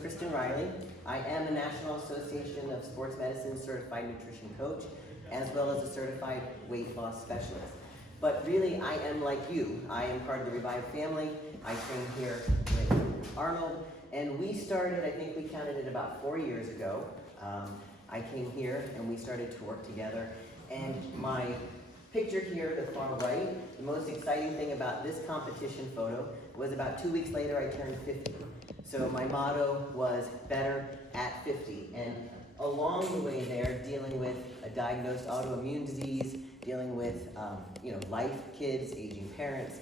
Kristen. I am a National Association of Sports Medicine Certified Nutrition Coach, as well as a Certified Weight Loss Specialist. But really, I am like you. I am part of the Revive family. I train here with Arnold, and we started, I think we counted it about 4 years ago. I came here and we started to work together, and my picture here, the far right, the most exciting thing about this competition photo was about 2 weeks later I turned 50. So my motto was better at 50. And along the way there, dealing with a diagnosed autoimmune disease, dealing with life, kids, aging parents,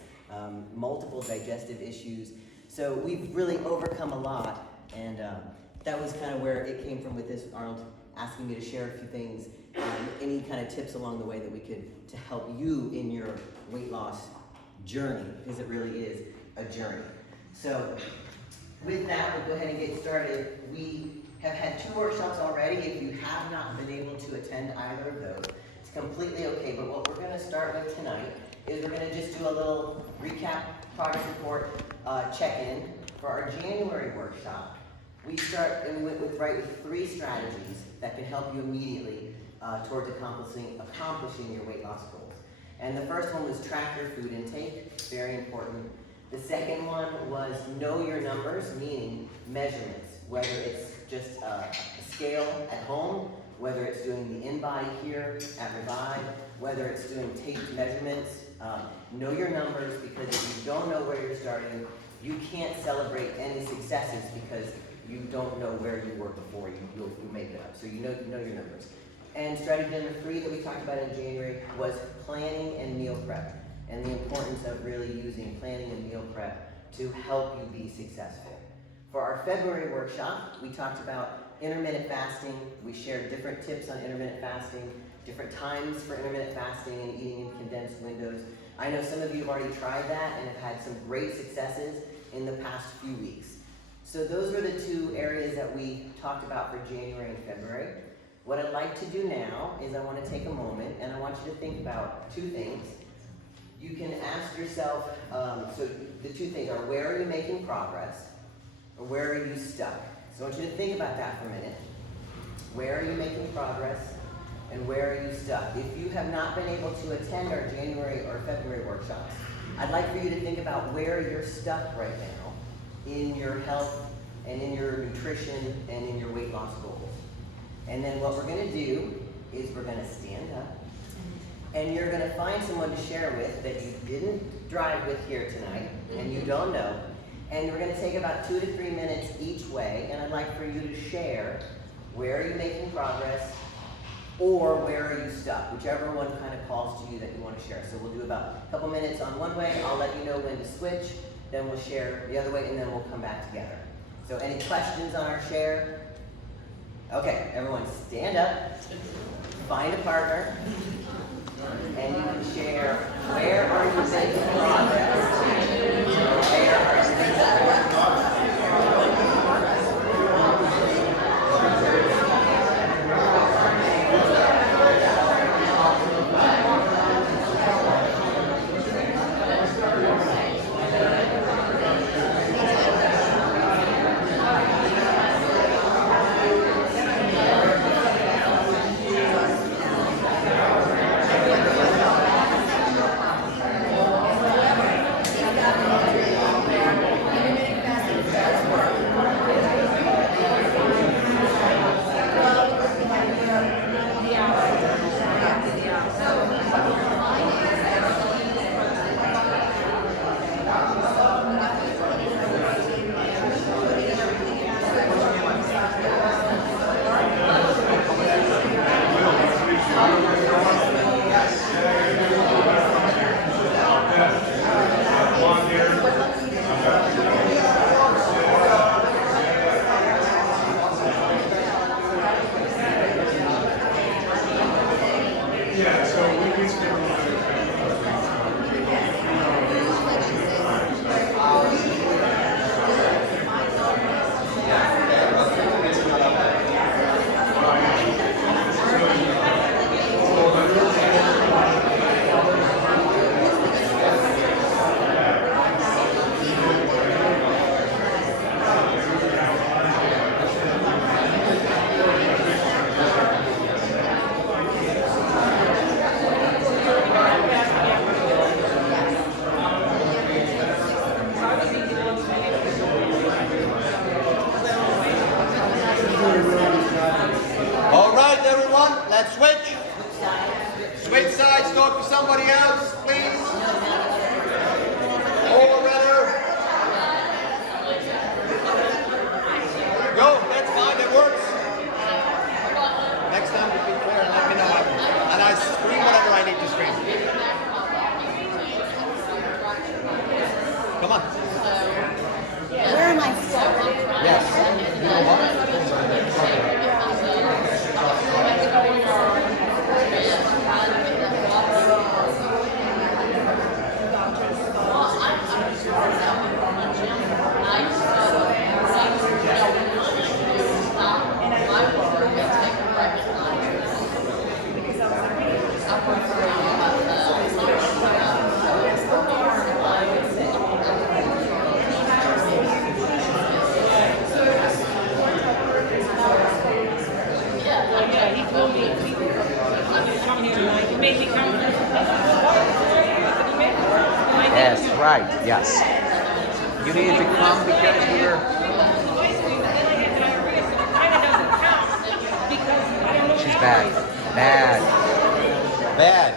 multiple digestive issues. So we've really overcome a lot, and that was kind of where it came from with this, Arnold asking me to share a few things, any kind of tips along the way that we could to help you in your weight loss journey, because it really is a journey. So with that, we'll go ahead and get started. We have had 2 workshops already. If you have not been able to attend either of those, it's completely okay, but what we're gonna start with tonight is we're gonna just do a little recap, progress report, check-in. For our January workshop, we start and went with 3 strategies that can help you immediately towards accomplishing your weight loss goals. And the first one was track your food intake, very important. The second one was know your numbers, meaning measurements, whether it's just a scale at home, whether it's doing the in-body here at Revive, whether it's doing taped measurements. Know your numbers, because if you don't know where you're starting, you can't celebrate any successes because you don't know where you were before you make it up. So you know your numbers. And strategy number 3 that we talked about in January was planning and meal prep, and the importance of really using planning and meal prep to help you be successful. For our February workshop, we talked about intermittent fasting. We shared different tips on intermittent fasting, different times for intermittent fasting and eating in condensed windows. I know some of you have already tried that and have had some great successes in the past few weeks. So those were the 2 areas that we talked about for January and February. What I'd like to do now is I want to take a moment and I want you to think about 2 things. You can ask yourself, so the 2 things are, where are you making progress, or where are you stuck? So I want you to think about that for a minute. Where are you making progress, and where are you stuck? If you have not been able to attend our January or February workshops, I'd like for you to think about where you're stuck right now in your health and in your nutrition and in your weight loss goals. And then what we're going to do is we're going to stand up, and you're going to find someone to share with that you didn't drive with here tonight and you don't know. And we're going to take about 2 to 3 minutes each way, and I'd like for you to share where are you making progress or where are you stuck, whichever one kind of calls to you that you want to share. So we'll do about a couple minutes on one way. I'll let you know when to switch, then we'll share the other way, and then we'll come back together. So any questions on our share? Okay, everyone stand up, find a partner, and you can share where are you making progress, where are you making progress. Let's switch. Switch sides. Talk to somebody else, please. Overrunner. Go. That's fine. It works. Next time, just be clear and let me know. And I scream whatever I need to scream. Come on. Where am I starting? Yes. You know what? Yes, right, yes. You needed to come because you were... She's bad. Bad. Bad.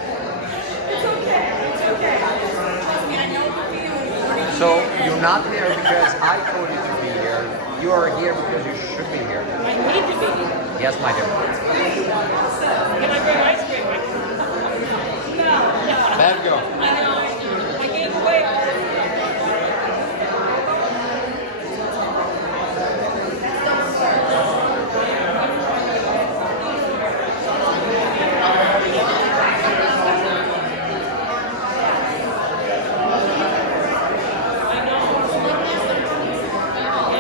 So, you're not here because I told you to be here. You are here because you should be here. I need to be here. Yes, my dear. Can I bring ice cream? Bad girl. I know. I gave away all of it.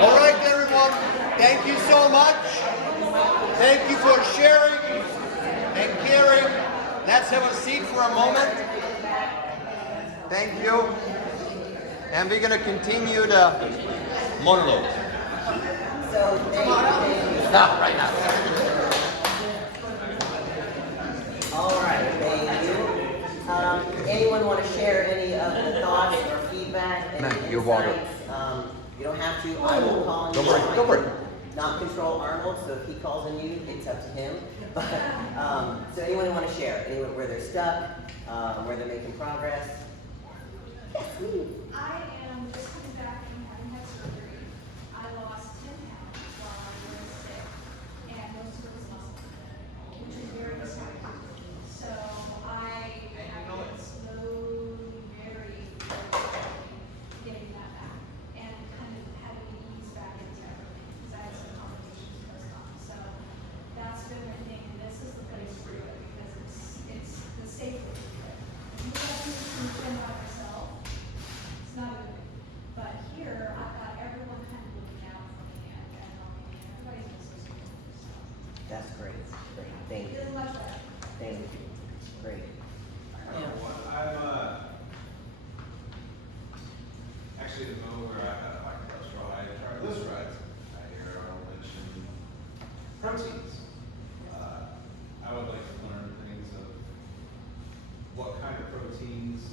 All right, everyone. Thank you so much. Thank you for sharing and caring. Let's have a seat for a moment. Thank you. And we're going to continue the monologue. So, No, right now. all right, thank you. Anyone want to share any of the thoughts or feedback? Any Man, your water. insights? You don't have to. I will call on you. Don't worry, don't worry. Not control Arnold, so if he calls on you, it's up to him. But so anyone who want to share, anyone where they're stuck, where they're making progress? Yes, me. I am just coming back from having had surgery. I lost 10 pounds while I was sick, and most of it was muscle, which is very disheartening. So I have been slowly, very getting that back, and kind of having to ease back into everything, because I had some complications post-op. So that's been my thing, and this is the place to do it, because it's the safe way to do it. If you have to do it by yourself, it's not a good thing. But here, I've got everyone kind of looking out for me and helping me, and everybody's been so supportive. So That's great. Great. Thank it you. is much better. Thank you. Great. I'm actually the moment where I had a high cholesterol, I had triglycerides. I hear I'll mention proteins. I would like to learn things of what kind of proteins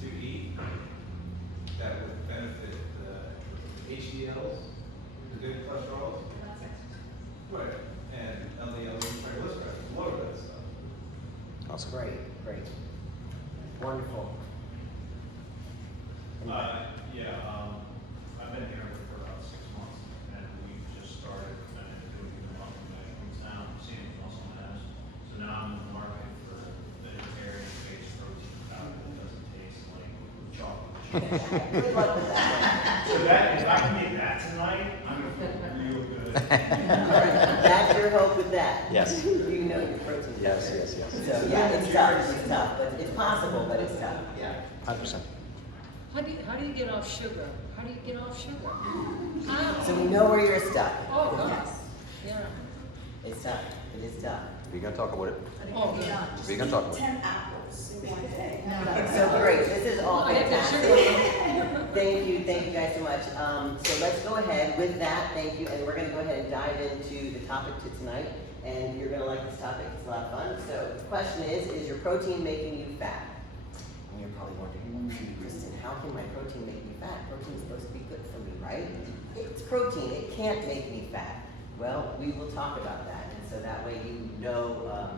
to eat that would benefit the HDLs, the good cholesterols, And that's exercise. right, and LDLs and triglycerides, lower that stuff. Awesome. Great. Great. Wonderful. I've been here for about 6 months, and we've just started doing the muscle measurements now, seeing what muscle mass. So now I'm in the market for vegetarian-based protein powder that doesn't taste like chocolate chip. Good luck with that. So that, if I can get that tonight, I'm gonna feel real good. That's your hope with that. Yes. You know your protein. Yes, yes, yes. So yeah, it's tough. It's tough, but it's possible, but it's tough. Yeah. 100%. How do you get off sugar? How do you get off sugar? How? So we know where you're stuck. Oh, God. Yes. Yeah. It's tough. It is tough. We're going to talk about it. Oh, yeah. We're going to talk about it. 10 apples in one day. So great. This is all I get the fantastic. Thank you guys so much. So let's go ahead with that. Thank you, and we're going to go ahead and dive into the topic to tonight. And you're going to like this topic. It's a lot of fun. So the question is your protein making you fat? And you're probably wondering, Kristen, how can my protein make me fat? Protein's supposed to be good for me, right? It's protein. It can't make me fat. Well, we will talk about that, and so that way you know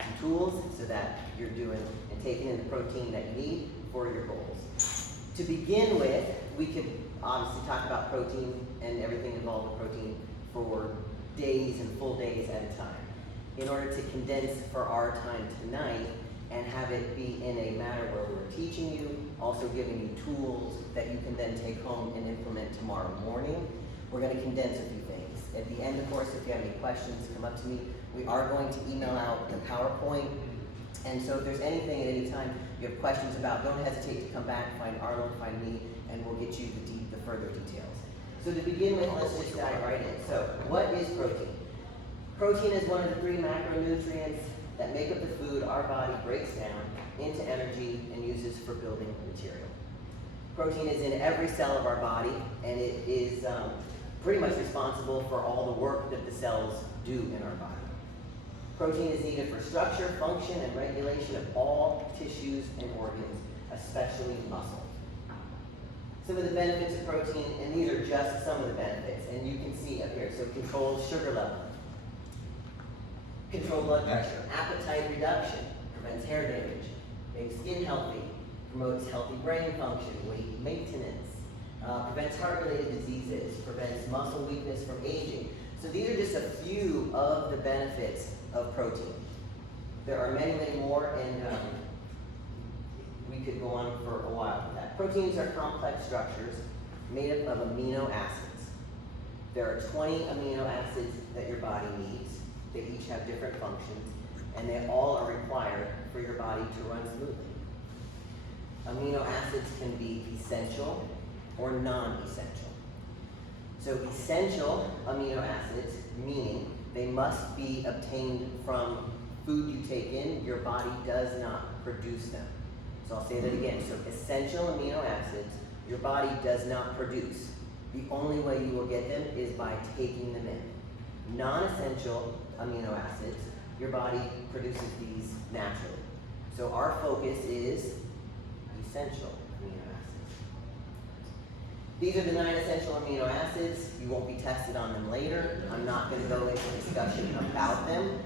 some tools so that you're doing and taking in the protein that you need for your goals. To begin with, we could obviously talk about protein and everything involved with protein for days and full days at a time. In order to condense for our time tonight and have it be in a manner where we're teaching you, also giving you tools that you can then take home and implement tomorrow morning, we're going to condense a few things. At the end, of course, if you have any questions, come up to me. We are going to email out the PowerPoint. And so if there's anything at any time you have questions about, don't hesitate to come back, find Arnold, find me, and we'll get you the further details. So to begin with, let's just dive right in. So what is protein? Protein is one of the 3 macronutrients that make up the food our body breaks down into energy and uses for building material. Protein is in every cell of our body, and it is pretty much responsible for all the work that the cells do in our body. Protein is needed for structure, function, and regulation of all tissues and organs, especially muscle. Some of the benefits of protein, and these are just some of the benefits, and you can see up here. So it controls sugar level, controls blood pressure, appetite reduction, prevents hair damage, makes skin healthy, promotes healthy brain function, weight maintenance, prevents heart-related diseases, prevents muscle weakness from aging. So these are just a few of the benefits of protein. There are many, many more, and we could go on for a while with that. Proteins are complex structures made up of amino acids. There are 20 amino acids that your body needs. They each have different functions, and they all are required for your body to run smoothly. Amino acids can be essential or non-essential. So essential amino acids, meaning they must be obtained from food you take in. Your body does not produce them. So I'll say that again. So essential amino acids, your body does not produce. The only way you will get them is by taking them in. Non-essential amino acids, your body produces these naturally. So our focus is essential amino acids. These are the 9 essential amino acids. You won't be tested on them later. I'm not going to go into discussion about them.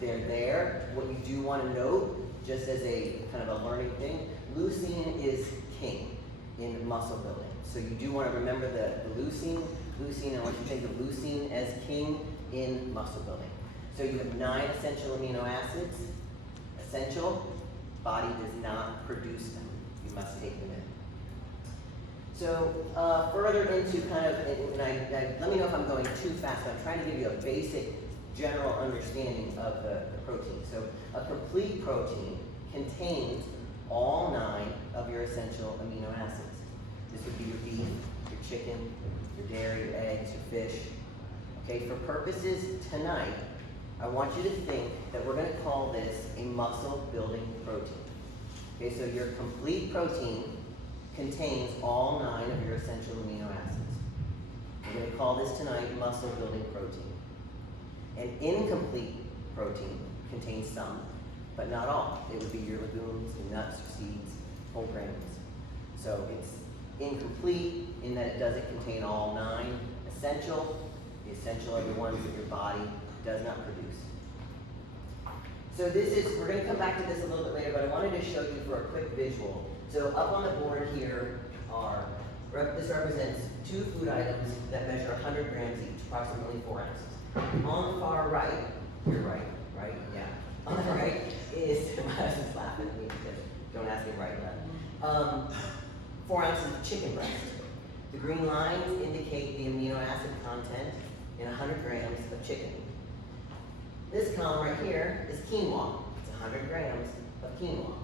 They're there. What you do want to note, just as a kind of a learning thing, leucine is king in muscle building. So you do want to remember the leucine. Leucine, I want you to think of leucine as king in muscle building. So you have 9 essential amino acids. Essential, body does not produce them. You must take them in. So further into kind of, let me know if I'm going too fast. I'm trying to give you a basic general understanding of the protein. So a complete protein contains all 9 of your essential amino acids. This would be your beef, your chicken, your dairy, your eggs, your fish. Okay, for purposes tonight, I want you to think that we're going to call this a muscle building protein. Okay, so your complete protein contains all 9 of your essential amino acids. We're going to call this tonight muscle building protein. An incomplete protein contains some, but not all. It would be your legumes, your nuts, your seeds, whole grains. So it's incomplete in that it doesn't contain all 9. Essential, the essential are the ones that your body does not produce. So we're going to come back to this a little bit later, but I wanted to show you for a quick visual. So up on the board here this represents 2 food items that measure 100 grams each, approximately 4 ounces. On the far right, you're right? Yeah. On the right is, my husband's laughing at me because don't ask me right left. 4 ounces of chicken breast. The green lines indicate the amino acid content in 100 grams of chicken. This column right here is quinoa. It's 100 grams of quinoa.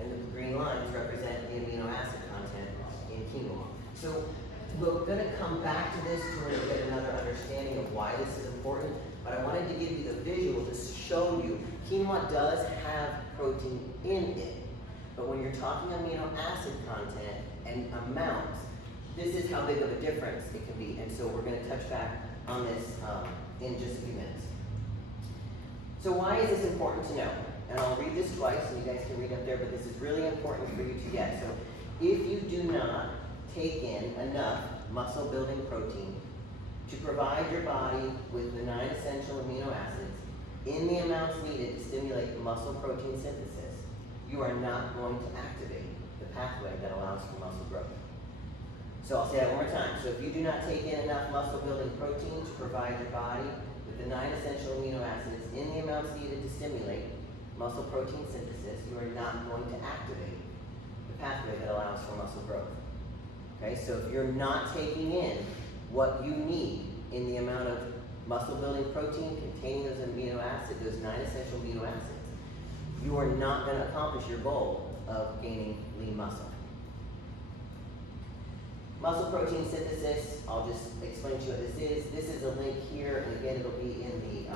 And the green lines represent the amino acid content in quinoa. So we're going to come back to this to really get another understanding of why this is important, but I wanted to give you the visual to show you quinoa does have protein in it. But when you're talking amino acid content and amounts, this is how big of a difference it can be. And so we're going to touch back on this in just a few minutes. So why is this important to know? And I'll read this twice, and you guys can read up there, but this is really important for you to get. So if you do not take in enough muscle-building protein to provide your body with the 9 essential amino acids, in the amounts needed to stimulate muscle protein synthesis, you are not going to activate the pathway that allows for muscle growth. So I'll say that one more time. So if you do not take in enough muscle building protein to provide your body with the 9 essential amino acids in the amounts needed to stimulate muscle protein synthesis, you are not going to activate the pathway that allows for muscle growth. Okay, so if you're not taking in what you need in the amount of muscle building protein containing those amino acids, those 9 essential amino acids, you are not going to accomplish your goal of gaining lean muscle. Muscle protein synthesis, I'll just explain to you what this is. This is a link here, and again, it'll be in the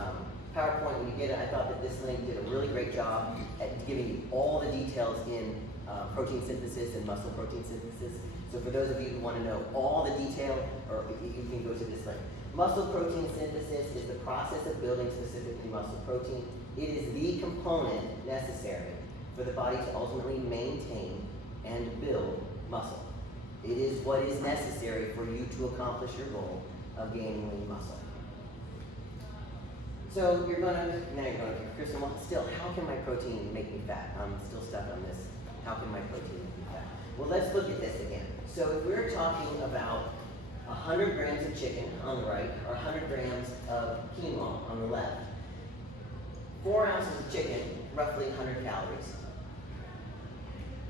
PowerPoint when you get it. I thought that this link did a really great job at giving you all the details in protein synthesis and muscle protein synthesis. So for those of you who want to know all the detail, or you can go to this link. Muscle protein synthesis is the process of building specifically muscle protein. It is the component necessary for the body to ultimately maintain and build muscle. It is what is necessary for you to accomplish your goal of gaining lean muscle. So you're going to, Kristen, still, how can my protein make me fat? I'm still stuck on this. How can my protein make me fat? Well, let's look at this again. So if we're talking about 100 grams of chicken on the right, or 100 grams of quinoa on the left, 4 ounces of chicken, roughly 100 calories,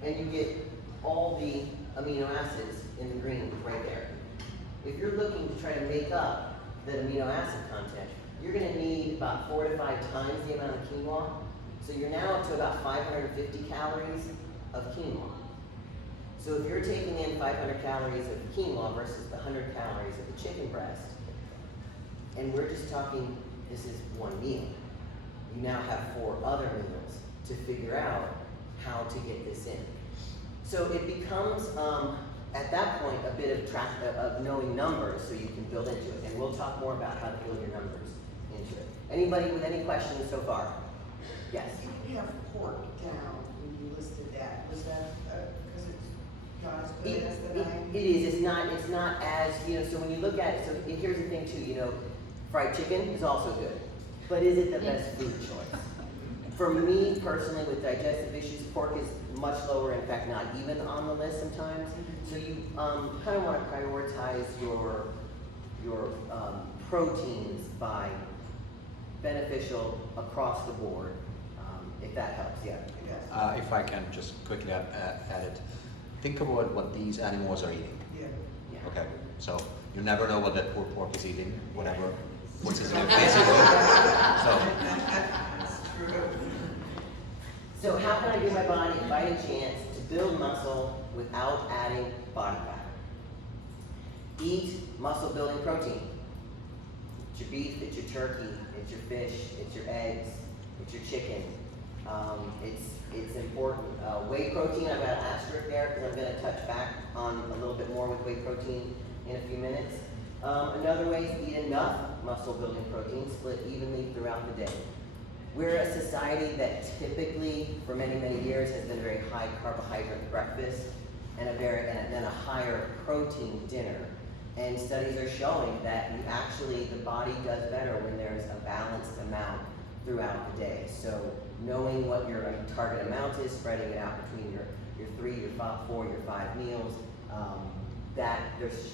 and you get all the amino acids in the green right there. If you're looking to try to make up that amino acid content, you're going to need about 4 to 5 times the amount of quinoa. So you're now up to about 550 calories of quinoa. So if you're taking in 500 calories of quinoa versus the 100 calories of the chicken breast, and we're just talking, this is one meal, you now have 4 other meals to figure out how to get this in. So it becomes, at that point, a bit of knowing numbers so you can build into it. And we'll talk more about how to build your numbers into it. Anybody with any questions so far? Yes? You have pork down when you listed that. Was that because it's not as good as the 9? It is. It's not as, so when you look at it, so here's the thing too, fried chicken is also good. But is it the best food choice? For me personally, with digestive issues, pork is much lower, in fact, not even on the list sometimes. So you kind of want to prioritize your proteins by beneficial across the board, if that helps, yeah. Yes. If I can just quickly add it, think about what these animals are eating. Yeah. Okay, so you never know what that poor pork is eating, whatever, what's his name, basically. That's true. So how can I give my body a fighting chance to build muscle without adding body fat? Eat muscle building protein. It's your beef, it's your turkey, it's your fish, it's your eggs, it's your chicken. It's important. Whey protein, I've got an asterisk there because I'm going to touch back on a little bit more with whey protein in a few minutes. Another way is to eat enough muscle building protein split evenly throughout the day. We're a society that typically, for many, many years, has been a very high carbohydrate breakfast and then a higher protein dinner. And studies are showing that the body does better when there's a balanced amount throughout the day. So knowing what your target amount is, spreading it out between your 3, your 4, your 5 meals,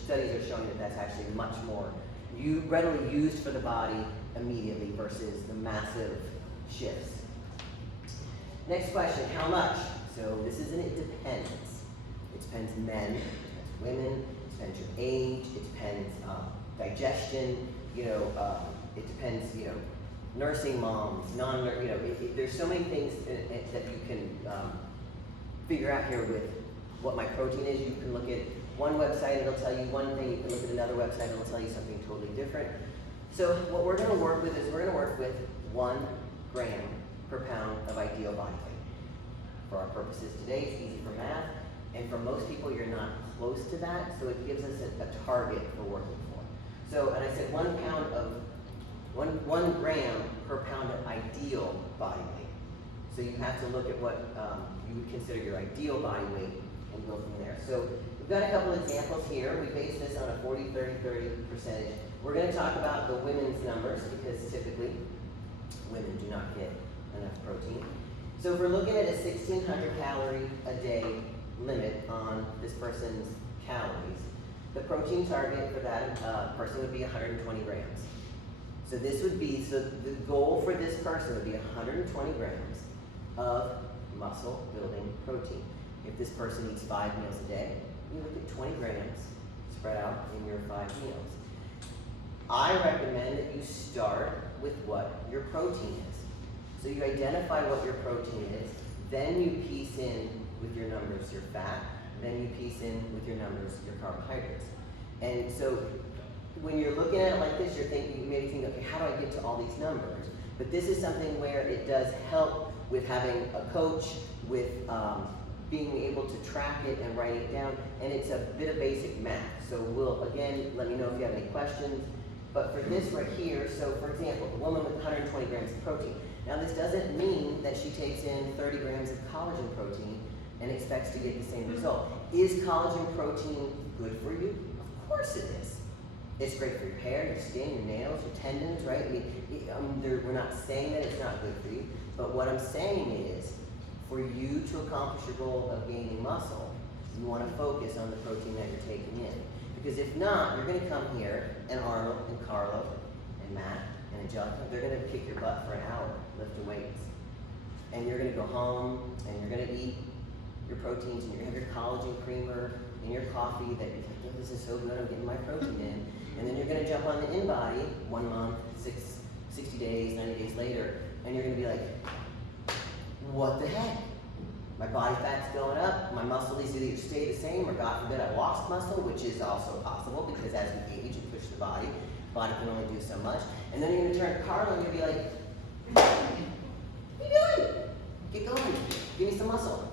studies are showing that that's actually much more readily used for the body immediately versus the massive shifts. Next question, how much? So this isn't, it depends. It depends men, it depends women, it depends your age, it depends digestion, it depends, nursing moms, there's so many things that you can figure out here with what my protein is. You can look at one website, it'll tell you one thing, you can look at another website, it'll tell you something totally different. So what we're going to work with is 1 gram per pound of ideal body weight. For our purposes today, it's easy for math, and for most people, you're not close to that, so it gives us a target for working for. So, and I said 1 gram per pound of ideal body weight. So you have to look at what you would consider your ideal body weight and go from there. So we've got a couple examples here. We base this on a 40-30-30 percentage. We're going to talk about the women's numbers because typically women do not get enough protein. So if we're looking at a 1,600 calorie a day limit on this person's calories, the protein target for that person would be 120 grams. So this would be, so the goal for this person would be 120 grams of muscle building protein. If this person eats 5 meals a day, you look at 20 grams spread out in your 5 meals. I recommend that you start with what your protein is. So you identify what your protein is, then you piece in with your numbers your fat, then you piece in with your numbers your carbohydrates. And so when you're looking at it like this, you may think, okay, how do I get to all these numbers? But this is something where it does help with having a coach, with being able to track it and write it down, and it's a bit of basic math. So again, let me know if you have any questions. But for this right here, so for example, the woman with 120 grams of protein. Now this doesn't mean that she takes in 30 grams of collagen protein and expects to get the same result. Is collagen protein good for you? Of course it is. It's great for your hair, your skin, your nails, your tendons, right? I mean, we're not saying that it's not good for you, but what I'm saying is, for you to accomplish your goal of gaining muscle, you want to focus on the protein that you're taking in. Because if not, you're going to come here, and Arnold, and Carlo, and Matt, and Angelica, they're going to kick your butt for an hour lifting weights. And you're going to go home, and you're going to eat your proteins, and you're going to have your collagen creamer in your coffee that you're like, oh, this is so good, I'm getting my protein in. And then you're going to jump on the InBody 1 month, 60 days, 90 days later, and you're going to be like, what the heck? My body fat's going up, my muscle needs to either stay the same, or God forbid I lost muscle, which is also possible because as we age and push the body can only do so much. And then you're going to turn to Carla and you'll be like, what are you doing? Get going, give me some muscle.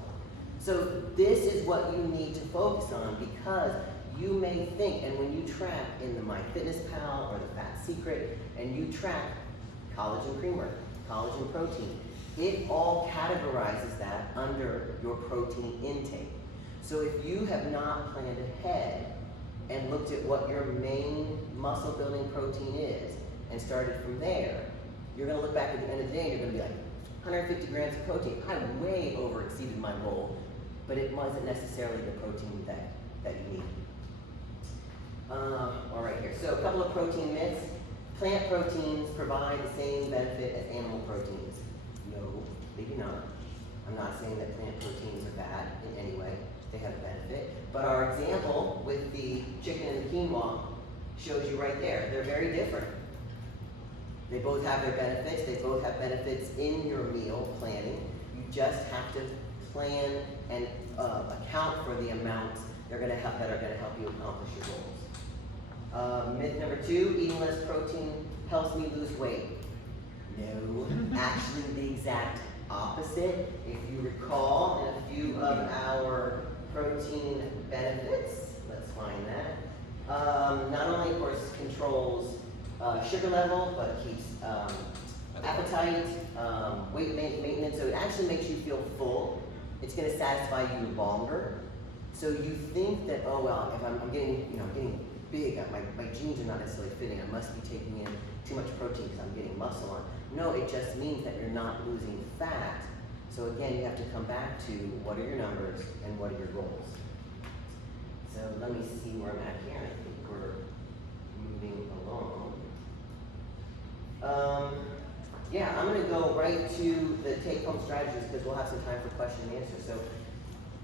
So this is what you need to focus on, because you may think, and when you track in the MyFitnessPal or the Fat Secret, and you track collagen creamer, collagen protein, it all categorizes that under your protein intake. So if you have not planned ahead and looked at what your main muscle building protein is and started from there, you're gonna look back at the end of the day and you're gonna be like, 150 grams of protein, I way over exceeded my goal, but it wasn't necessarily the protein that you need. All right here, so a couple of protein myths. Plant proteins provide the same benefit as animal proteins. No, they do not. I'm not saying that plant proteins are bad in any way. They have a benefit. But our example with the chicken and the quinoa shows you right there. They're very different. They both have their benefits. They both have benefits in your meal planning. You just have to plan and account for the amounts that are going to help you accomplish your goals. Myth number 2, eating less protein helps me lose weight. No, actually the exact opposite. If you recall, in a few of our protein benefits, let's find that. Not only, of course, controls sugar level, but keeps appetite, weight maintenance, so it actually makes you feel full. It's going to satisfy you longer. So you think that, oh well, if I'm getting, getting big, my jeans are not necessarily fitting, I must be taking in too much protein because I'm getting muscle on. No, it just means that you're not losing fat. So again, you have to come back to what are your numbers and what are your goals. So let me see where I'm at here. I think we're moving along. Yeah, I'm going to go right to the take-home strategies because we'll have some time for question and answer. So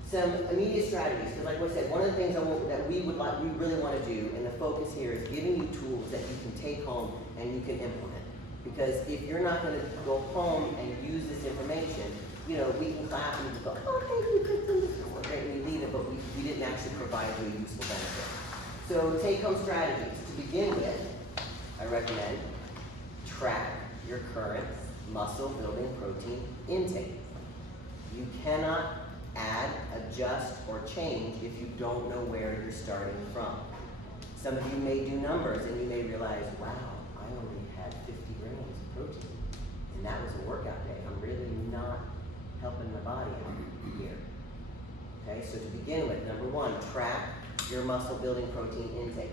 some immediate strategies, because like I said, one of the things that we really want to do, and the focus here is giving you tools that you can take home and you can implement. Because if you're not going to go home and use this information, we can clap and go, oh, thank you, Kristen, this is great, and we leave it, but we didn't actually provide you a useful benefit. So take-home strategies. To begin with, I recommend track your current muscle building protein intake. You cannot add, adjust, or change if you don't know where you're starting from. Some of you may do numbers and you may realize, wow, I only had 50 grams of protein, and that was a workout day. I'm really not helping my body out here. Okay, so to begin with, number 1, track your muscle building protein intake.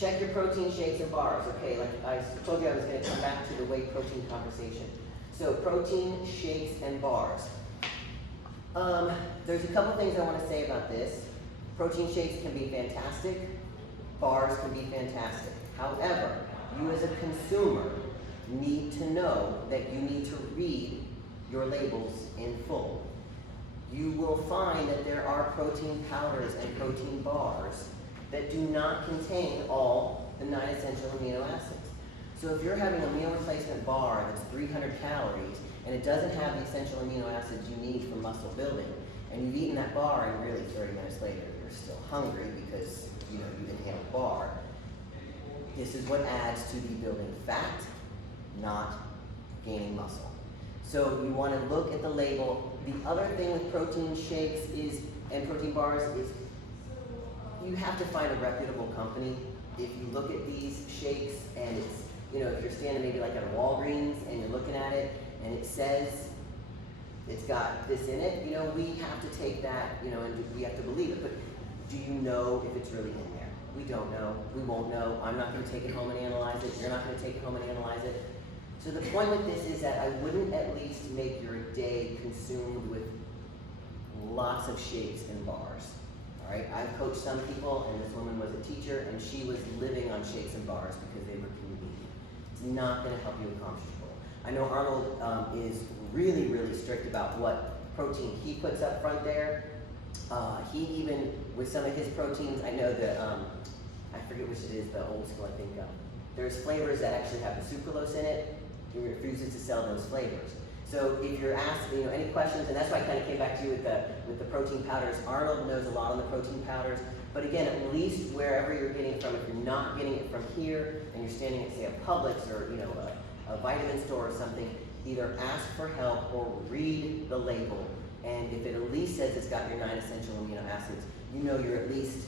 check your protein shakes and bars. Okay, like I told you, I was going to come back to the whey protein conversation. So protein shakes and bars. There's a couple things I want to say about this. Protein shakes can be fantastic. Bars can be fantastic. However, you as a consumer need to know that you need to read your labels in full. You will find that there are protein powders and protein bars that do not contain all the 9 essential amino acids. So if you're having a meal replacement bar that's 300 calories and it doesn't have the essential amino acids you need for muscle building, and you've eaten that bar and really 30 minutes later you're still hungry because you inhaled a bar, this is what adds to the building fat, not gaining muscle. So you want to look at the label. The other thing with protein shakes and protein bars is you have to find a reputable company. If you look at these shakes and it's, if you're standing maybe like at a Walgreens and you're looking at it and it says it's got this in it, we have to take that, and we have to believe it. But do you know if it's really in there? We don't know. We won't know. I'm not going to take it home and analyze it. You're not going to take it home and analyze it. So the point with this is that I wouldn't at least make your day consumed with lots of shakes and bars. All right, I've coached some people, and this woman was a teacher, and she was living on shakes and bars because they were convenient. It's not going to help you accomplish your goal. I know Arnold is really, really strict about what protein he puts up front there. He even, with some of his proteins, I know that, I forget which it is, the old school, I think, there's flavors that actually have the sucralose in it. He refuses to sell those flavors. So if you're asked, any questions, and that's why I kind of came back to you with the protein powders. Arnold knows a lot on the protein powders, but again, at least wherever you're getting it from, if you're not getting it from here and you're standing at, say, a Publix or a vitamin store or something, either ask for help or read the label. And if it at least says it's got your 9 essential amino acids, you're at least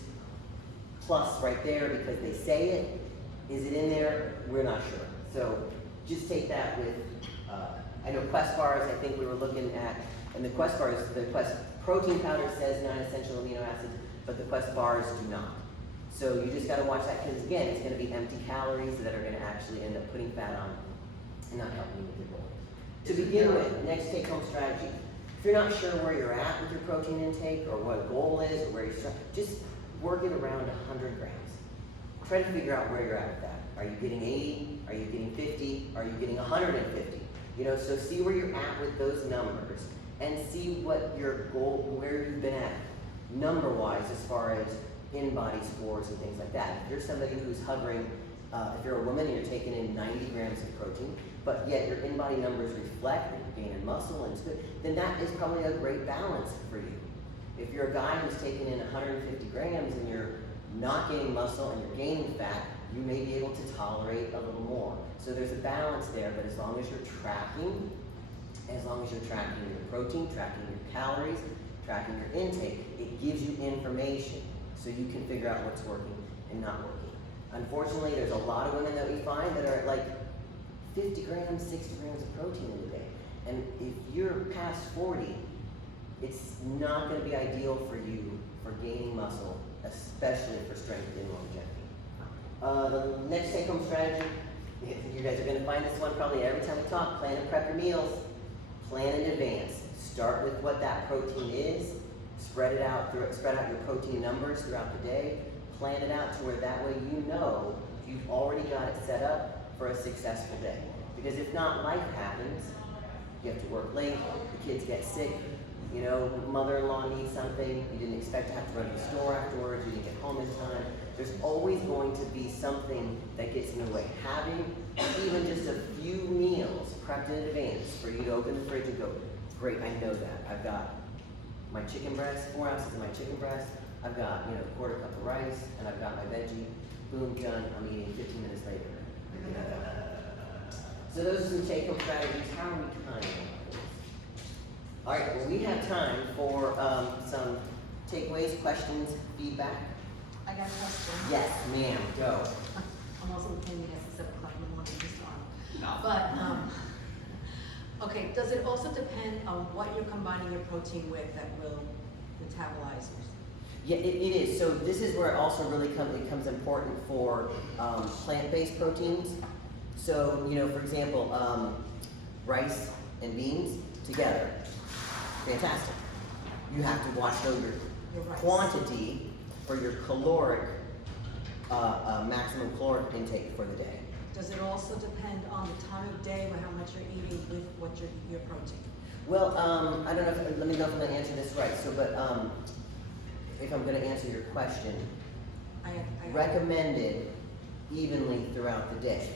plus right there because they say it. Is it in there? We're not sure. So just take that with, I know Quest bars, I think we were looking at, and the Quest bars, the Quest protein powder says 9 essential amino acids, but the Quest bars do not. So you just got to watch that because again, it's going to be empty calories that are going to actually end up putting fat on and not helping you with your goal. To begin with, next take-home strategy. If you're not sure where you're at with your protein intake or what a goal is or where you're just work it around 100 grams. Try to figure out where you're at with that. Are you getting 80? Are you getting 50? Are you getting 150? So see where you're at with those numbers and see what your goal, where you've been at number-wise as far as in-body scores and things like that. If you're somebody who's hovering, if you're a woman and you're taking in 90 grams of protein, but yet your in-body numbers reflect that you're gaining muscle and it's good, then that is probably a great balance for you. If you're a guy who's taking in 150 grams and you're not gaining muscle and you're gaining fat, you may be able to tolerate a little more. So there's a balance there, but as long as you're tracking your protein, tracking your calories, tracking your intake, it gives you information so you can figure out what's working and not working. Unfortunately, there's a lot of women that we find that are at like 50 grams, 60 grams of protein in a day. And if you're past 40, it's not going to be ideal for you for gaining muscle, especially for strength and longevity. The next take-home strategy, you guys are going to find this one probably every time we talk, plan and prep your meals. Plan in advance. Start with what that protein is, spread out your protein numbers throughout the day, plan it out to where that way you've already got it set up for a successful day. Because if not, life happens. You have to work late, the kids get sick, mother-in-law needs something, you didn't expect to have to run to the store afterwards, you didn't get home in time. There's always going to be something that gets in the way. Having even just a few meals prepped in advance for you to open the fridge and go, great, I know that. I've got my chicken breast, 4 ounces of my chicken breast, I've got, a quarter cup of rice, and I've got my veggie, boom, done, I'm eating 15 minutes later. So those are some take-home strategies. How are we timing? All right, well, we have time for some takeaways, questions, feedback. I got a question. Yes, ma'am, go. I'm also thinking it's 7 o'clock in the morning to start. No. But, okay, does it also depend on what you're combining your protein with that will metabolize it? Yeah, it is. So this is where it also really becomes important for plant-based proteins. So, you know, for example, rice and beans together, fantastic. You have to watch your rice. quantity for your caloric, maximum caloric intake for the day. Does it also depend on the time of day or how much you're eating with what your protein? Well, I don't know if, let me know if I'm gonna answer this right. So, but if I'm gonna answer your question, I recommended evenly throughout the day.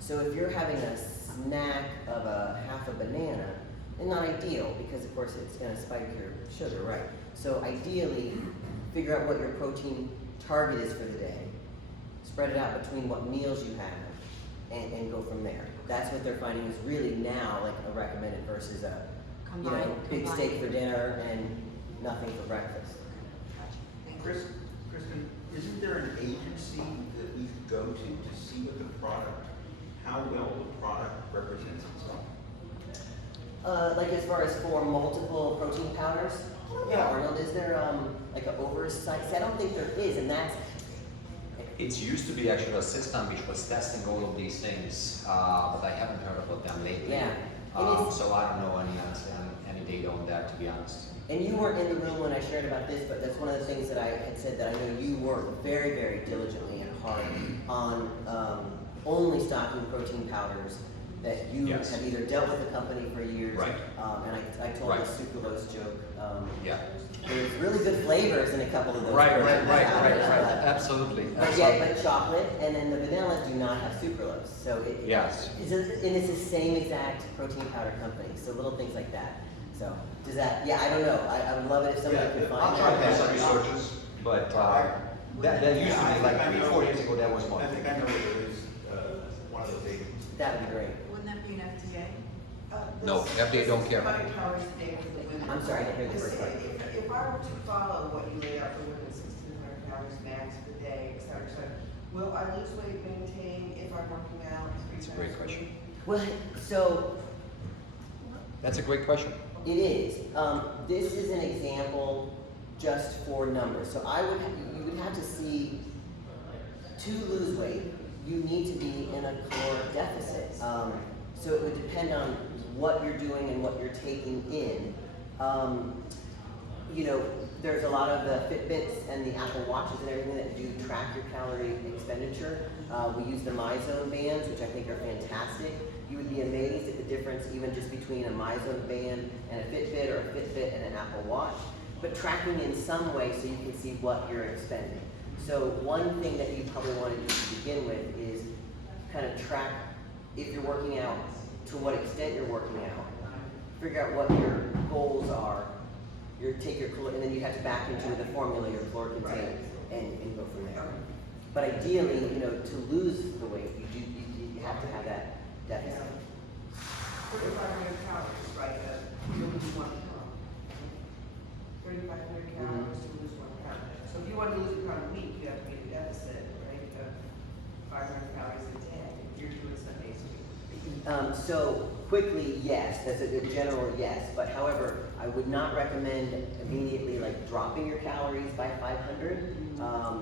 So if you're having a snack of half a banana, and not ideal because of course it's gonna spike your sugar, right? So ideally, figure out what your protein target is for the day, spread it out between what meals you have, and go from there. That's what they're finding is really now like a recommended versus a big steak for dinner and nothing for breakfast. Gotcha. Thank you. Kristen, isn't there an agency that we could go to see what the product, how well the product represents itself? Like as far as for multiple protein powders? Yeah, Arnold, is there like an oversight? I don't think there is, and that's. It used to be actually a system which was testing all of these things, but I haven't heard about them lately. Yeah. So I don't know any data on that, to be honest. And you weren't in the room when I shared about this, but that's one of the things that I had said that I know you work very, very diligently and hard on only stocking protein powders that you Yes. have either dealt with the company for years. Right. And I told Right. the sucralose joke. Yeah. There's really good flavors in a couple of those. protein powders, Absolutely. But chocolate and then the vanilla do not have sucralose. So Yes. and it's the same exact protein powder company. So little things like that. So does that? Yeah, I don't know. I would love it if somebody could find I'll try to that. do some researches, but that used to be like 3-4 years ago. That was one. I think I know what it is, one of those agencies. That would be great. Wouldn't that be an FDA? No, FDA don't care. 1,600 calories a day for the women. I'm sorry, I didn't hear the first part. If I were to follow what you laid out for women, 1,600 calories max per day, et cetera, will I lose weight, maintain if I'm working out 3 times That's a great a question. week? Well, so That's a great question. it is. This is an example just for numbers. So you would have to see to lose weight, you need to be in a caloric deficit. So it would depend on what you're doing and what you're taking in. You know, there's a lot of the Fitbits and the Apple Watches and everything that do track your calorie expenditure. We use the MyZone bands, which I think are fantastic. You would be amazed at the difference even just between a MyZone band and a Fitbit or a Fitbit and an Apple Watch, but tracking in some way so you can see what you're expending. So one thing that you probably want to do to begin with is kind of track if you're working out, to what extent you're working out, figure out what your goals are, and then you have to back into the formula your caloric intake and go from there. But ideally, you know, to lose the weight, you have to have that deficit. 3,500 calories, right? You lose 1 pound. 3,500 calories to lose 1 pound. So if you want to lose a pound a week, you have to be in a deficit, right? 500 calories a day. You're doing 7 days a week. So quickly, yes, that's a good general yes. But however, I would not recommend immediately like dropping your calories by 500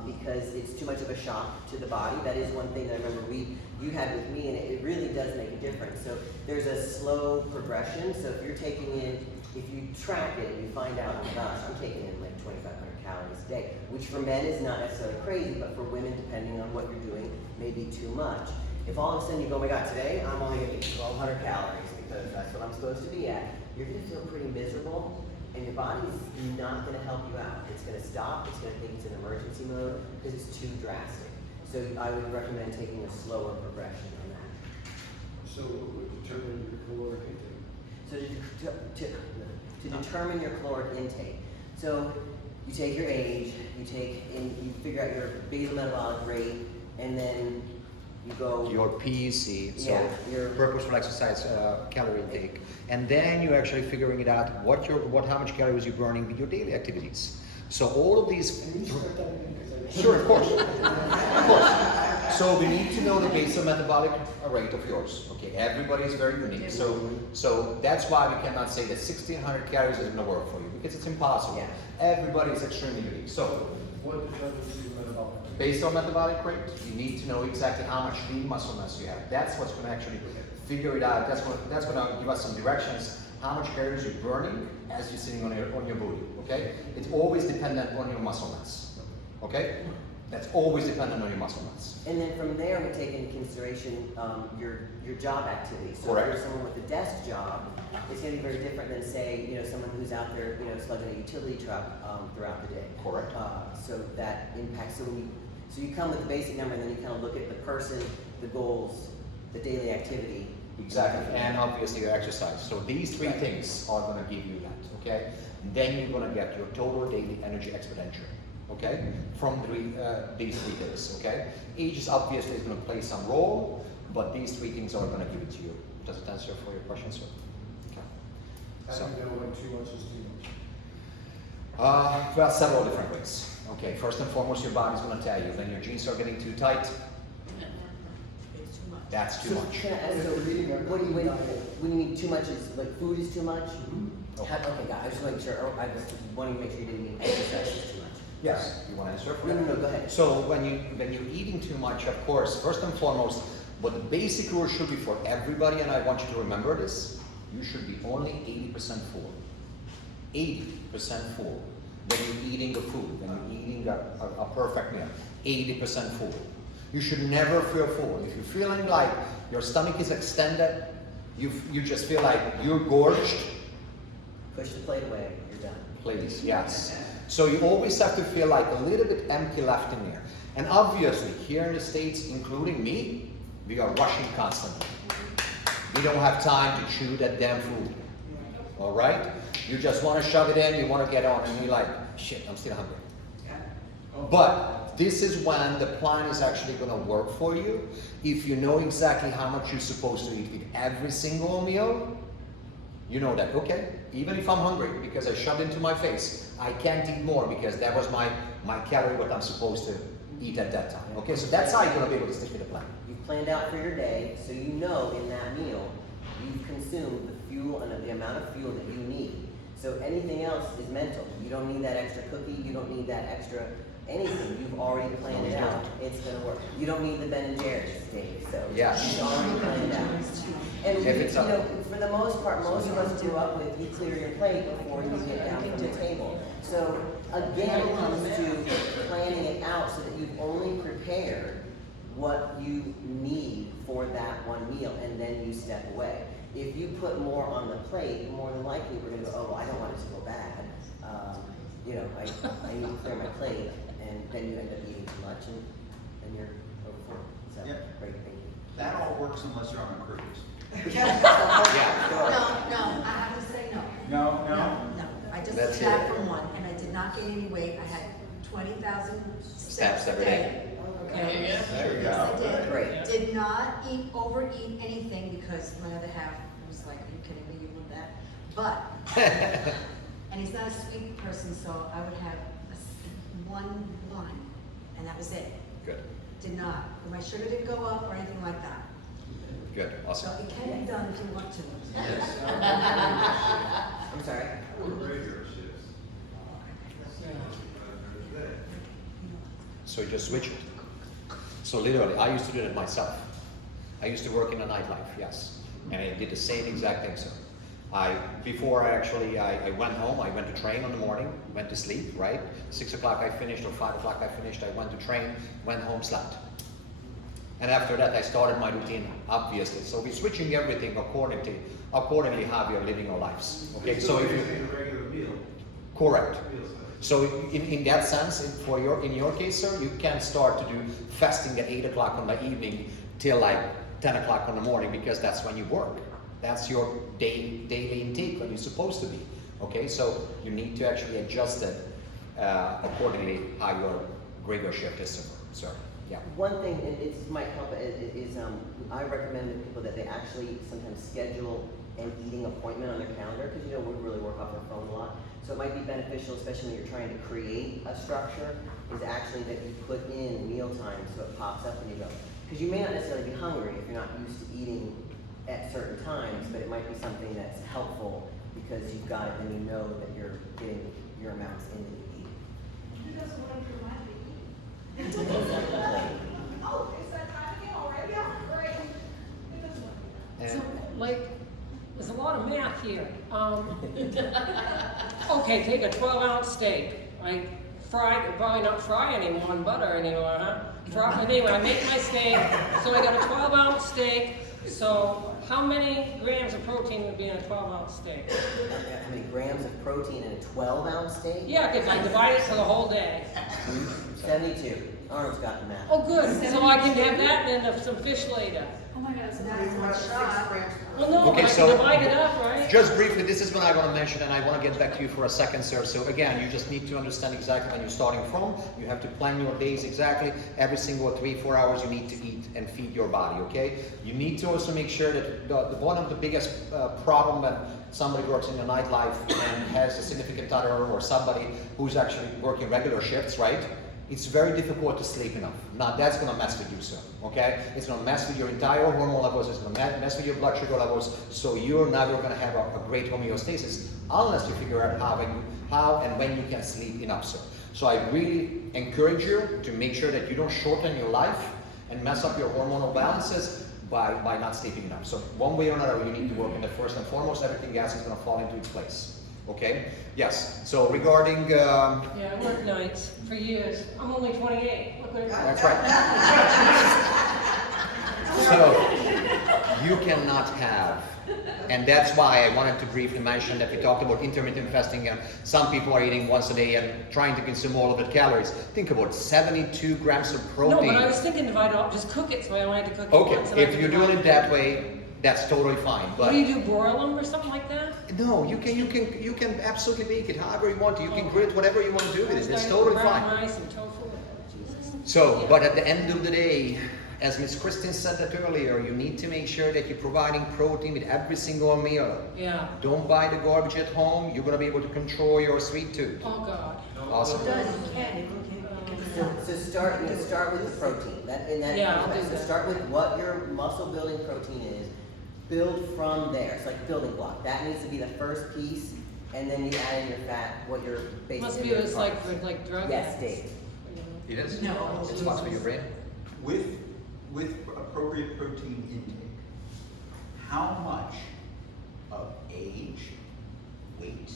because it's too much of a shock to the body. That is one thing that I remember you had with me, and it really does make a difference. So there's a slow progression. So if you're taking in, if you track it and you find out, oh my gosh, I'm taking in like 2,500 calories a day, which for men is not necessarily crazy, but for women, depending on what you're doing, may be too much. If all of a sudden you go, oh my God, today I'm only gonna eat 1,200 calories because that's what I'm supposed to be at, you're gonna feel pretty miserable, and your body's not gonna help you out. It's gonna stop, it's gonna think it's in emergency mode because it's too drastic. So I would recommend taking a slower progression on that. So what would determine your caloric intake? So to determine your caloric intake, so you take your age, you figure out your basal metabolic rate, and then you go Your PEC, so Yeah, your- purposeful exercise calorie intake, and then you're actually figuring it out how much calories you're burning with your daily activities. So all of these. Sure, of course. So we need to know the basal metabolic rate of yours. Okay, everybody is very unique. So that's why we cannot say that 1600 calories is going to work for you, because it's impossible. Yeah. Everybody is extremely unique. So What determines the metabolic rate? basal metabolic rate, you need to know exactly how much lean muscle mass you have. That's what's going to actually figure it out. That's going to give us some directions. How much calories you're burning as you're sitting on your booty. Okay, it's always dependent on your muscle mass. Okay, that's always dependent on your muscle mass. And then from there, we take into consideration your job activity. So Correct. if you're someone with a desk job, it's going to be very different than say, someone who's out there, slugging a utility truck throughout the day. Correct. So that impacts. So you come with the basic number, and then you kind of look at the person, the goals, the daily activity. Exactly, and obviously your exercise. So these three things are going to give you that, okay? Then you're going to get your total daily energy expenditure, okay? From these three things, okay? Age is obviously going to play some role, but these three things are going to give it to you. Does it answer for your question, sir? Okay. How do you know when too much is too much? Well, several different ways. Okay, first and foremost, your body's going to tell you when your jeans are getting too tight, It's too much. that's too So much. can I ask, so when you mean too much is like food is too much? Okay, God, I just want to make sure. I was wanting to make sure you didn't mean exercise is too much. Yes, you want to answer? No, go ahead. So when you're eating too much, of course, first and foremost, what the basic rule should be for everybody, and I want you to remember this, you should be only 80% full. 80% full. When you're eating the food, when you're eating a perfect meal, 80% full. You should never feel full. If you're feeling like your stomach is extended, you just feel like you're gorged, Push the plate away. You're done. please, yes. So you always have to feel like a little bit empty left in there. And obviously, here in the States, including me, we are rushing constantly. We don't have time to chew that damn food. All right? You just want to shove it in, you want to get on, and you're like, shit, I'm still hungry. But this is when the plan is actually going to work for you. If you know exactly how much you're supposed to eat with every single meal, you know that, okay, even if I'm hungry because I shoved into my face, I can't eat more because that was my calorie what I'm supposed to eat at that time. Okay, so that's how you're going to be able to stick with the plan. You've planned out for your day, so you know in that meal you've consumed the fuel and the amount of fuel that you need. So anything else is mental. You don't need that extra cookie. You don't need that extra anything. You've already planned it out. It's going to work. You don't need the Ben and Jerry's, Dave. So Yeah. you've already planned out. And If it's for the most part, most of us grew up with you clear your plate before you get down from the table. So again, it comes to planning it out so that you've only prepared what you need for that one meal, and then you step away. If you put more on the plate, more than likely we're going to go, oh, well, I don't want it to go bad. I need to clear my plate, and then you end up eating too much, and then you're overfull. So, Yep. great, thank you. That all works unless you're on a cruise. No, I have to say no. No, No, I just That's came back it. from one, and I did not gain any weight. I had 20,000 Steps steps a every day. Okay? There you Yes, I go. did. Great. Did not overeat anything because my other half was like, are you kidding me, you want that? But, and he's not a sweet person, so I would have one line, and that was it. Good, Did not, my sugar didn't go up or anything like that. good, So awesome. it can be done if you want to. I'm sorry. Regular shifts. So you just switch it. So literally, I used to do that myself. I used to work in a nightlife, yes. And I did the same exact thing, sir. Before I went home, I went to train in the morning, went to sleep, right? 6 o'clock I finished or 5 o'clock I finished, I went to train, went home, slept. And after that, I started my routine, obviously. So we're switching everything accordingly how we are living our lives. Okay, so if you, a regular meal. correct. Meal size. So in that sense, in your case, sir, you can start to do fasting at 8 o'clock in the evening till like 10 o'clock in the morning because that's when you work. That's your daily intake when you're supposed to be. Okay, so you need to actually adjust it accordingly how your graveyard shift is, sir. Yeah. One thing, and it might help, is I recommend to people that they actually sometimes schedule an eating appointment on their calendar, because we really work off our phone a lot. So it might be beneficial, especially when you're trying to create a structure, is actually that you put in mealtime so it pops up when you go. Because you may not necessarily be hungry if you're not used to eating at certain times, but it might be something that's helpful because you've got it and you know that you're getting your amounts in that you eat. Who doesn't want to remind me to eat? Oh, it's that time again already? Yeah, great. Who doesn't want to do that? So, like, there's a lot of math here. Okay, take a 12-ounce steak. I fried, probably not fry anymore in butter anymore, huh? Anyway, I make my steak, so I got a 12-ounce steak. So, how many grams of protein would be in a 12-ounce steak? How many grams of protein in a 12-ounce steak? Yeah, because I divide it for the whole day. 72. Arnold's got the math. Oh, good. So I can have that and then some fish later. Oh my God, so That's one shot. Well, no, Okay, but I so- can divide it up, right? Just briefly, this is what I want to mention, and I want to get back to you for a second, sir. So again, you just need to understand exactly when you're starting from. You have to plan your days exactly. Every single 3-4 hours you need to eat and feed your body, okay? You need to also make sure that one of the biggest problem when somebody works in the nightlife and has a significant other or somebody who's actually working regular shifts, right? It's very difficult to sleep enough. Now that's gonna mess with you, sir, okay? It's gonna mess with your entire hormone levels, it's gonna mess with your blood sugar levels, so you're never gonna have a great homeostasis unless you figure out how and when you can sleep enough, sir. So I really encourage you to make sure that you don't shorten your life and mess up your hormonal balances by not sleeping enough. So one way or another, you need to work on it first and foremost. Everything else is gonna fall into its place. Okay? Yes. So regarding Yeah, I worked nights for years. I'm only 28. Look what it's that's right. So you cannot have, and that's why I wanted to briefly mention that we talked about intermittent fasting, and some people are eating once a day and trying to consume all of the calories. Think about 72 grams of protein. No, but I was thinking if I don't just cook it, so I only have to cook it Okay, once. And I if can you're doing it that way, that's totally fine. What But do you do? Broil them or something like that? no, you can absolutely make it however you want to. You can grill it whatever you want to do with it. It's Starting totally with brown fine. rice and tofu. Jesus. So, but at the end of the day, as Miss Kristen said that earlier, you need to make sure that you're providing protein with every single meal. Yeah. Don't buy the garbage at home. You're gonna be able to control your sweet tooth. Oh God. Awesome. You can. So start with the protein. Yeah, I'll do So that. start with what your muscle building protein is. Build from there. It's like a building block. That needs to be the first piece, and then you add in your fat, what your basic. Must be it's like for like drug Yes, addicts. Dave. It is? No. It's fast for your brain? With appropriate protein intake, how much of age, weight,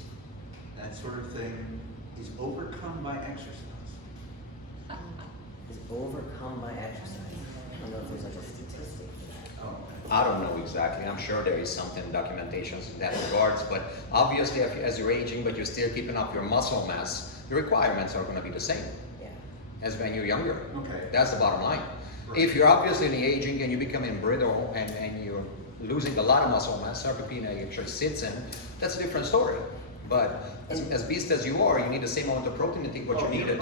that sort of thing is overcome by exercise? Is overcome by exercise. I don't know if there's like a statistic for that. Oh. I don't know exactly. I'm sure there is something documentations in that regards, but obviously as you're aging, but you're still keeping up your muscle mass, the requirements are going to be the same Yeah. as when you're younger. Okay. That's the bottom line. Right. If you're obviously aging and you're becoming brittle and you're losing a lot of muscle mass, sarcopenia actually sits in, that's a different story. But as beast as you are, you need the same amount of protein to take what you needed.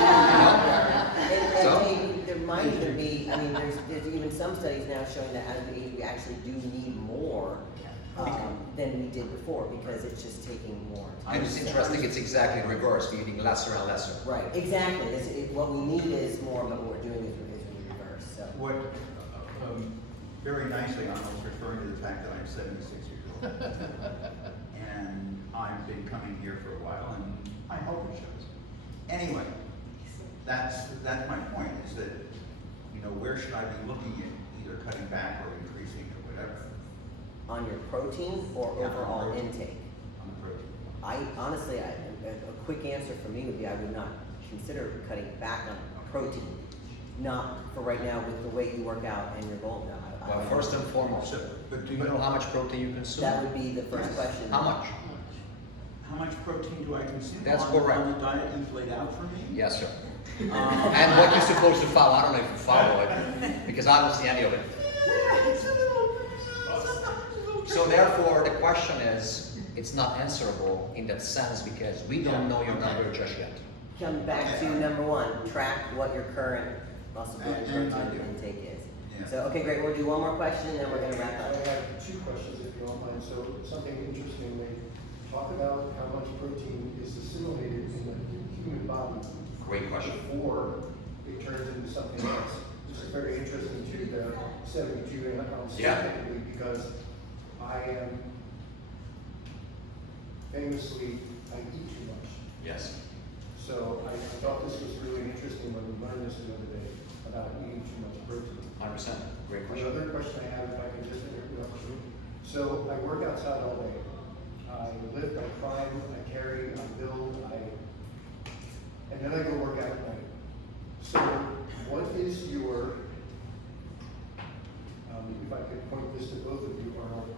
And So? maybe there might even be, I mean, there's even some studies now showing that as we age, we actually do need more than we did before because it's just taking more time. And it's interesting, it's exactly the reverse, we're eating lesser and lesser. Right, exactly. What we need is more, but what we're doing is we reverse, so. What, very nicely, I was referring to the fact that I'm 76 years old. And I've been coming here for a while, and I hope it shows. Anyway, that's my point, is that, you know, where should I be looking at either cutting back or increasing or whatever On your protein or Yeah, overall on protein. intake? on the protein? Honestly, a quick answer for me would be I would not consider cutting back on protein. Not for right now with the way you work out and your goal now. Well, first and foremost, But do you know how much protein you consume? That would be the first Yes. question. How much? How much protein do I consume? That's on correct. the diet you've laid out for me? Yes, sir. And what you're supposed to follow, I don't know if you follow it, because I don't see any of it. So therefore, the question is, it's not answerable in that sense because we don't know your number just yet. Come back to number one, track what your current muscle building And I protein do. intake is. Yeah. So, okay, great, we'll do one more question, then we're gonna wrap I up. have two questions if you don't mind. So something interestingly, talk about how much protein is assimilated in the human body Great question. Before it turns into something that's just very interesting to the 72 and Yeah. specifically because I am famously, I eat too much. Yes. So I thought this was really interesting when we learned this the other day about eating too much protein. 100%. Great The question. other question I have, if I can just interrupt you. So I work outside all day. I lift, I climb, I carry, I build, and then I go work out at night. So what is your, if I could point this to both of you, Arnold,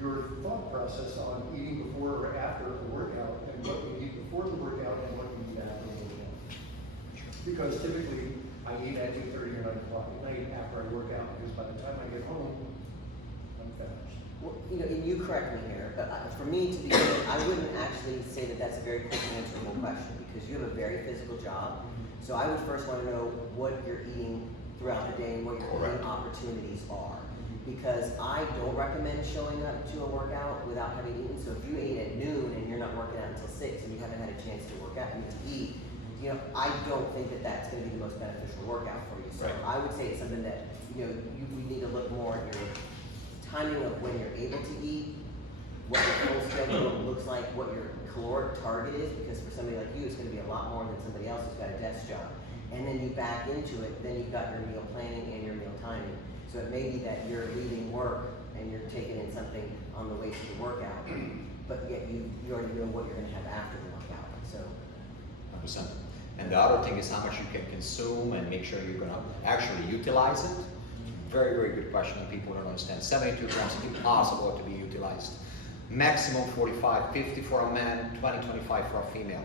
your thought process on eating before or after a workout and what you eat before the workout and what you eat after the workout? Because typically I eat at 8:30 or 9 o'clock at night after I work out because by the time I get home, I'm famished. Well, you know, and you correct me here, but for me to begin, I wouldn't actually say that that's a very quick answerable question because you have a very physical job. So I would first want to know what you're eating throughout the day and what your eating opportunities are. Because I don't recommend showing up to a workout without having eaten. So if you ate at noon and you're not working out until 6 and you haven't had a chance to work out and to eat, you know, I don't think that that's going to be the most beneficial workout for you. So I would say it's something that, you know, we need to look more at your timing of when you're able to eat, what your full schedule looks like, what your caloric target is, because for somebody like you, it's going to be a lot more than somebody else who's got a desk job. And then you back into it, then you've got your meal planning and your meal timing. So it may be that you're leaving work and you're taking in something on the way to the workout, but yet you already know what you're going to have after the workout. So 100%. And the other thing is how much you can consume and make sure you're going to actually utilize it. Very, very good question that people don't understand. 72 grams is impossible to be utilized. Maximum 45, 50 for a man, 20, 25 for a female.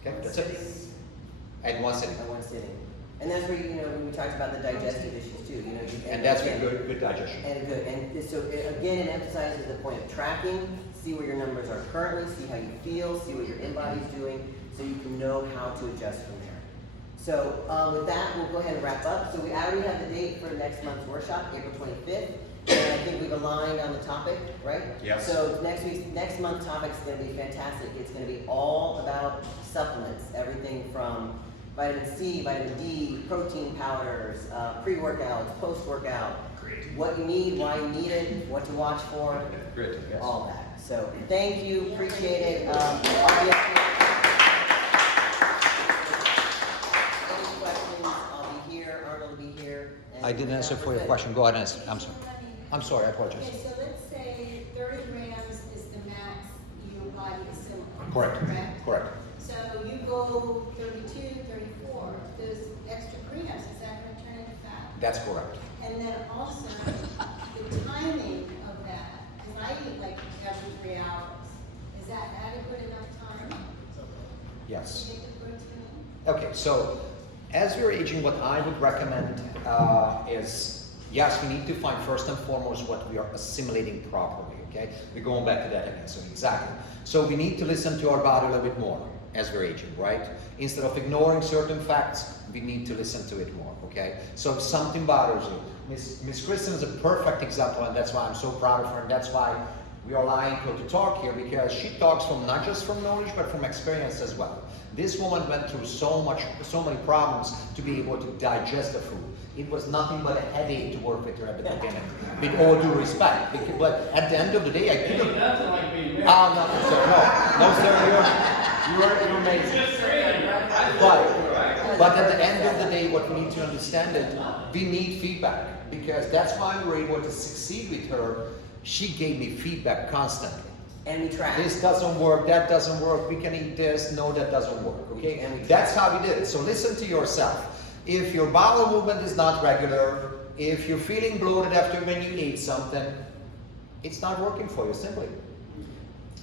Okay, that's it. At one sitting. at one sitting. And that's where, you know, when we talked about the digestive issues too, you know. And that's again, good digestion. And good, and so again, it emphasizes the point of tracking, see where your numbers are currently, see how you feel, see what your in-body's doing, so you can know how to adjust from there. So with that, we'll go ahead and wrap up. So we already have the date for next month's workshop, April 25th. And I think we've aligned on the topic, right? Yes. So next month's topic is going to be fantastic. It's going to be all about supplements, everything from vitamin C, vitamin D, protein powders, pre-workouts, post-workout, what you need, why you need it, what to watch for, Great. Yes. all that. So thank you, appreciate it. I'll be up here. Any questions, I'll be here, Arnold will be here. and I didn't answer for your good. question. Go ahead and answer. I'm sorry, I apologize. Okay, so let's say 30 grams is the max your body is still on. Correct. Correct. So you go 32, 34, those extra grams, is that going to turn into fat? That's correct. And then also the timing of that, because I eat like every 3 hours. Is that adequate enough time Yes. to get the protein in? Okay, so as we're aging, what I would recommend is, yes, we need to find first and foremost what we are assimilating properly, okay? We're going back to that again, so exactly. So we need to listen to our body a little bit more as we're aging, right? Instead of ignoring certain facts, we need to listen to it more, okay? So if something bothers you, Miss Kristen is a perfect example, and that's why I'm so proud of her, and that's why we are allowing her to talk here, because she talks from not just from knowledge, but from experience as well. This woman went through so many problems to be able to digest the food. It was nothing but a headache to work with her at the beginning, with all due respect. But at the end of the day, I couldn't. Nothing like being married. Oh, nothing, sir. No, sir. You're amazing. But at the end of the day, what we need to understand is we need feedback, because that's why we were able to succeed with her. She gave me feedback constantly. And we track. This doesn't work, that doesn't work, we can eat this, no, that doesn't work, okay? And that's how we did it. So listen to yourself. If your bowel movement is not regular, if you're feeling bloated after when you eat something, it's not working for you, simply.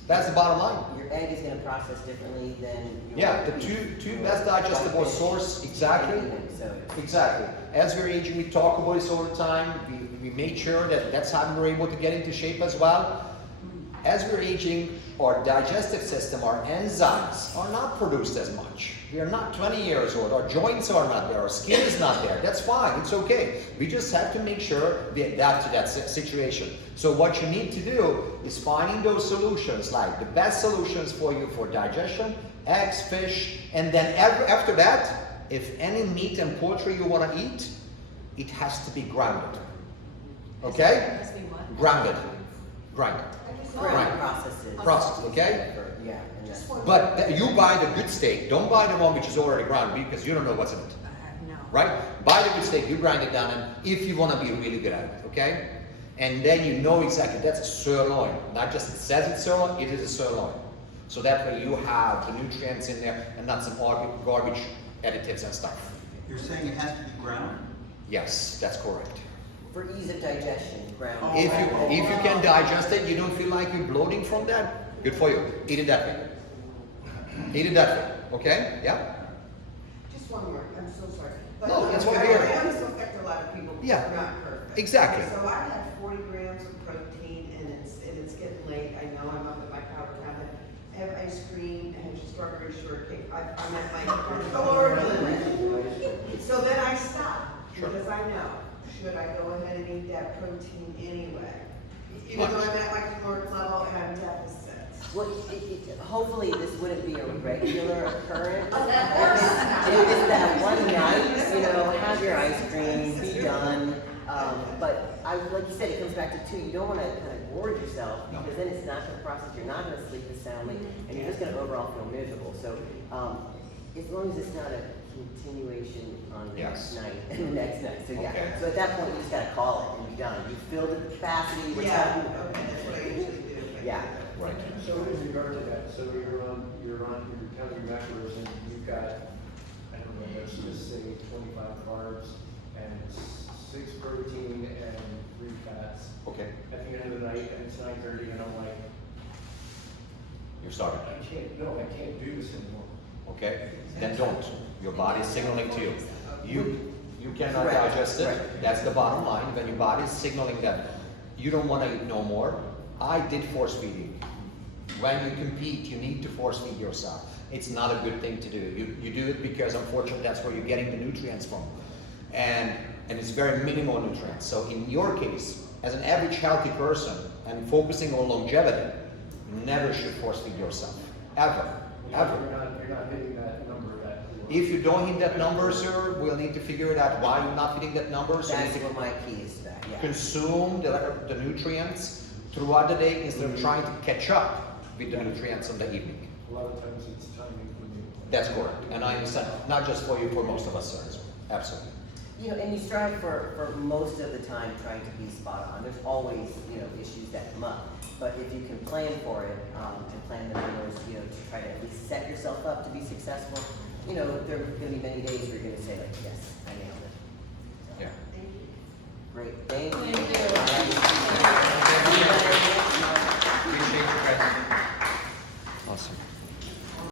That's the bottom line. Your egg is going to process differently than your Yeah, the two best digestible source, exactly. So Exactly. As we're aging, we talk about this all the time. We made sure that that's how we were able to get into shape as well. As we're aging, our digestive system, our enzymes are not produced as much. We are not 20 years old. Our joints are not there. Our skin is not there. That's fine. It's okay. We just have to make sure we adapt to that situation. So what you need to do is finding those solutions, like the best solutions for you for digestion eggs, fish, and then after that, if any meat and poultry you want to eat, it has to be grounded. Okay? Must be what? Grounded. Grind. Grind processes. Process, okay? Yeah. And that's- But you buy the good steak. Don't buy the one which is already ground because you don't know what's in it. No. Right? Buy the good steak, you grind it down, and if you want to be really good at it, okay? And then you know exactly, that's a sirloin. Not just it says it's sirloin, it is a sirloin. So that way you have the nutrients in there and not some garbage additives and stuff. You're saying it has to be ground? Yes, that's correct. For ease of digestion, ground. If you can digest it, you don't feel like you're bloating from that, good for you. Eat it that way. Eat it that way, okay? Yeah? Just one more, I'm so sorry. But No, that's why we're here. I also affect a lot of people, Yeah. are not perfect. Exactly. So I had 40 grams of protein and it's getting late, I know, I'm up at my powder cabinet. I have ice cream, I have strawberry shortcake, I'm at my caloric limit. So then I stop, Sure. because I know, should I go ahead and eat that protein anyway? Even though I'm at my caloric level and I'm deficit. Well, hopefully this wouldn't be a regular occurrence. Of course not. If it's that one night, you know, have your ice cream, be done. But like you said, it comes back to two. You don't want to kind of gorge yourself because then it's not going to process. You're not going to sleep as soundly, and you're just going to overall feel miserable. So as long as it's not a continuation on the Yes. next night and the next night. So yeah. Okay. So at that point, you just got to call it and be done. You filled the capacity. We're Yeah, talking- okay, that's what I usually do. Yeah. Right. So in regard to that, so you're counting your macros and you've got, I don't know, let's just say 25 carbs and 6 protein and 3 fats. Okay. At the end of the night, and it's 9:30 and I'm like, You're starving. I can't do this anymore. Okay? Then don't. Your body is signaling to you. You cannot Correct. digest it. Correct. That's the bottom line. When your body is signaling that you don't want to eat no more. I did force feed you. When you compete, you need to force feed yourself. It's not a good thing to do. You do it because unfortunately that's where you're getting the nutrients from. And it's very minimal nutrients. So in your case, as an average healthy person and focusing on longevity, you never should force feed yourself. Ever. Ever. You're not hitting that number that. If you don't hit that number, sir, we'll need to figure it out why you're not hitting that number. So you That's can what my key is to that. Yeah. consume the nutrients throughout the day instead of trying to catch up with the nutrients in the evening. A lot of times it's timing for me. That's correct. And I understand, not just for you, for most of us, sir. Absolutely. You know, and you strive for most of the time trying to be spot on. There's always, you know, issues that come up. But if you can plan for it, and plan the numbers, you know, to try to at least set yourself up to be successful, you know, there are gonna be many days where you're gonna say like, yes, I nailed it. So, Yeah. great, thank you. Thank you.